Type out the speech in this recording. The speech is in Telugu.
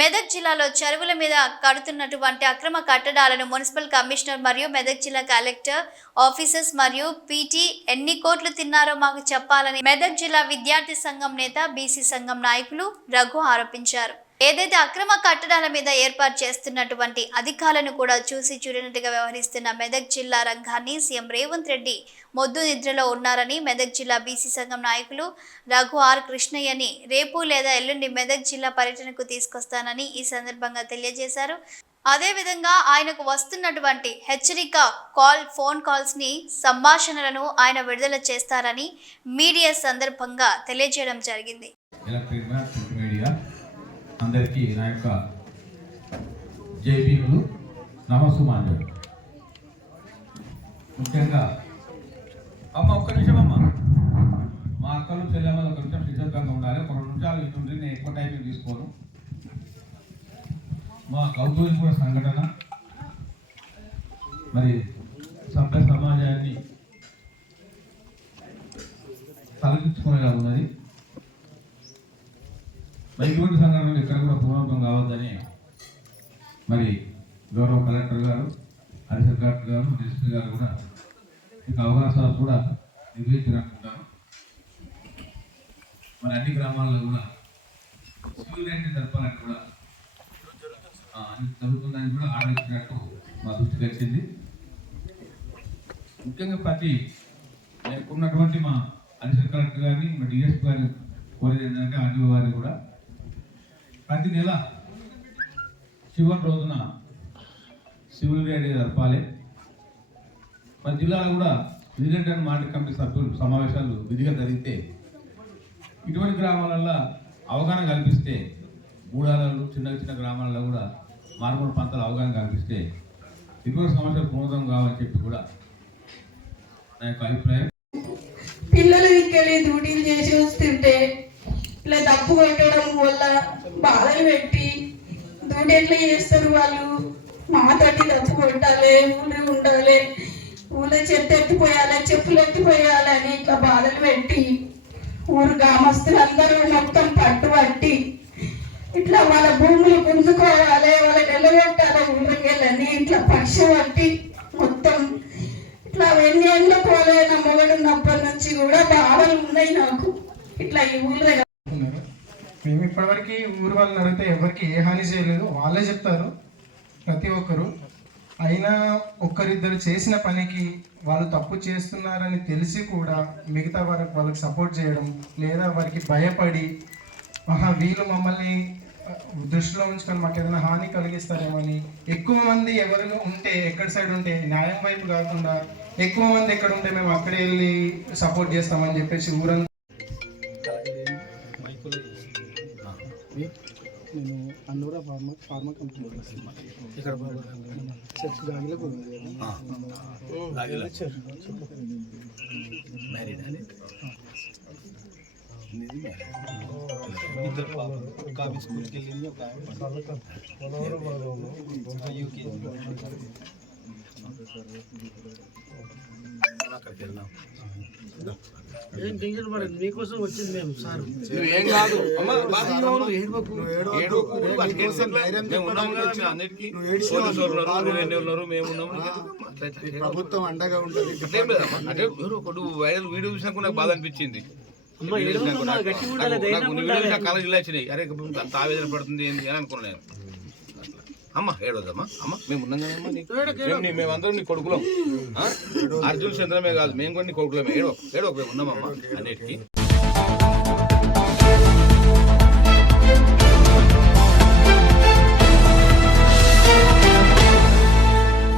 మెదక్ జిల్లాలో చెరువుల మీద కడుతున్నటువంటి అక్రమ కట్టడాలను మున్సిపల్ కమిషనర్ మరియు మెదక్ జిల్లా కలెక్టర్ ఆఫీసర్స్ మరియు పీటీ ఎన్ని కోట్లు తిన్నారో మాకు చెప్పాలని మెదక్ జిల్లా విద్యార్థి సంఘం నేత బీసీ సంఘం నాయకులు రఘు ఆరోపించారు. ఏదైతే అక్రమ కట్టడాల మీద ఏర్పాటు చేస్తున్నటువంటి అధికారులను కూడా చూసి చూడనట్టుగా వ్యవహరిస్తున్న మెదక్ జిల్లా రంగాన్ని సీఎం రేవంత్ రెడ్డి మొద్దు నిద్రలో ఉన్నారని మెదక్ జిల్లా బీసీ సంఘం నాయకులు రఘు ఆర్ కృష్ణయ్యని రేపు లేదా ఎల్లుండి మెదక్ జిల్లా పర్యటనకు తీసుకొస్తానని ఈ సందర్భంగా తెలియజేశారు. అదేవిధంగా ఆయనకు వస్తున్నటువంటి హెచ్చరిక ఫోన్ కాల్స్ని సంభాషణలను ఆయన విడుదల చేస్తారని మీడియా సందర్భంగా తెలియజేయడం జరిగింది. అందరికీ నా యొక్క జైబీలు నమస్సుమాంజలు. ముఖ్యంగా ఒక్క నిమిషం మా అక్కలు చెల్లెమ్మలు ఒక నిమిషం సిద్ధంగా ఉండాలి. ఒక 2 నిమిషాలు ఇటు నేను ఎక్కువ టైం తీసుకోను. మా కౌతూరి కూడా సంఘటన మరి సభ్య సమాజాన్ని తలపించుకునేలా ఉన్నది. మరి ఇటువంటి సంఘటనలు ఇక్కడ కూడా పునరావృతం కావద్దని మరి గౌరవ కలెక్టర్ గారు, అడిషనల్ కలెక్టర్ గారు, డిస్ట్రిక్ట్ గారు కూడా మీకు అవకాశాలు కూడా నిర్వహించాలనుకుంటారు. మరి అన్ని గ్రామాల్లో కూడా సివిల్ రైట్ జరపాలని కూడా జరుగుతుందని కూడా ఆలోచించినట్టు మా దృష్టికి వచ్చింది. ముఖ్యంగా ప్రతి ఉన్నటువంటి మా అడిషనల్ కలెక్టర్ గారిని, మా డిఎస్పీ గారిని కోరేది ఏంటంటే ఆర్డీఓ గారిని కూడా ప్రతి నెల చివరి రోజున సివిల్ రైడ్ జరపాలి. మన జిల్లాలో కూడా విజిలెంట్ అండ్ మానిటరింగ్ కమిటీ సభ్యులు సమావేశాలు విధిగా జరిగితే ఇటువంటి గ్రామాలలో అవగాహన కల్పిస్తే, గూడాలలో చిన్న చిన్న గ్రామాలలో కూడా మారుమూల ప్రాంతాల అవగాహన కల్పిస్తే ఇటువంటి సమస్యలు పునరుద్ధం కావాలని చెప్పి కూడా నా యొక్క అభిప్రాయం. పిల్లలు ఇంకెళ్ళి డ్యూటీలు చేసి వస్తుంటే ఇట్లా తప్పు కొట్టడం వల్ల బాధలు పెట్టి డ్యూటీ ఎట్లా చేస్తారు వాళ్ళు. మాతోటి తప్పు కొట్టాలి, ఊళ్ళో ఉండాలి, ఊళ్ళో చెత్త ఎత్తిపోయాలి, చెప్పులు ఎత్తిపోయాలి అని ఇట్లా బాధలు పెట్టి ఊరు గ్రామస్తులు అందరూ మొత్తం పట్టుబట్టి ఇట్లా వాళ్ళ భూములు గుంజుకోవాలి, వాళ్ళ నిలబెట్టాలి ఊళ్ళకెళ్ళని ఇట్లా పక్ష పట్టి మొత్తం ఇట్లా 2 ఏళ్ళు పోలేన మొగడున్నప్పటి నుంచి కూడా బాధలు ఉన్నాయి నాకు. ఇట్లా ఈ ఊళ్ళో మేము ఇప్పటివరకు ఊరు వాళ్ళని అడిగితే ఎవరికి ఏ హాని చేయలేదు, వాళ్ళే చెప్తారు ప్రతి ఒక్కరు. అయినా ఒక్కరిద్దరు చేసిన పనికి వాళ్ళు తప్పు చేస్తున్నారని తెలిసి కూడా మిగతా వాళ్ళకి సపోర్ట్ చేయడం, లేదా వారికి భయపడి వీళ్ళు మమ్మల్ని దృష్టిలో ఉంచుకొని మాకు ఏదైనా హాని కలిగిస్తారేమని ఎక్కువ మంది ఎవరు ఉంటే, ఎక్కడి సైడ్ ఉంటే న్యాయం వైపు కాకుండా ఎక్కువ మంది ఎక్కడ ఉంటే మేము అక్కడే వెళ్ళి సపోర్ట్ చేస్తామని చెప్పేసి ఊరంతా నేను అన్నూరా ఫార్మా కంపెనీ ఇక్కడ చర్చ్ గాలిలో కాఫీ స్కూల్కి వెళ్ళింది ఒక అక్కడికి వెళ్ళాం. ఏం టెన్షన్ పడదు, మీకోసం వచ్చింది మేము. సార్ ఏం కాదు, ప్రభుత్వం అండగా ఉంటుంది. అంటే వైరల్ వీడియో చూసినాక నాకు బాధ అనిపించింది. కళ జిల్లా వచ్చినాయి, అరే ఆవేదన పడుతుంది ఏంటి అని అనుకున్నాను నేను. అమ్మ ఏడవద్దమ్మా, మేము ఉన్నాం కదమ్మా, మేమందరం నీ కొడుకులం. అర్జున్ చంద్రమే కాదు, మేము కూడా నీ కొడుకులమే. ఏడవ మేము ఉన్నామమ్మా అన్నిటికీ.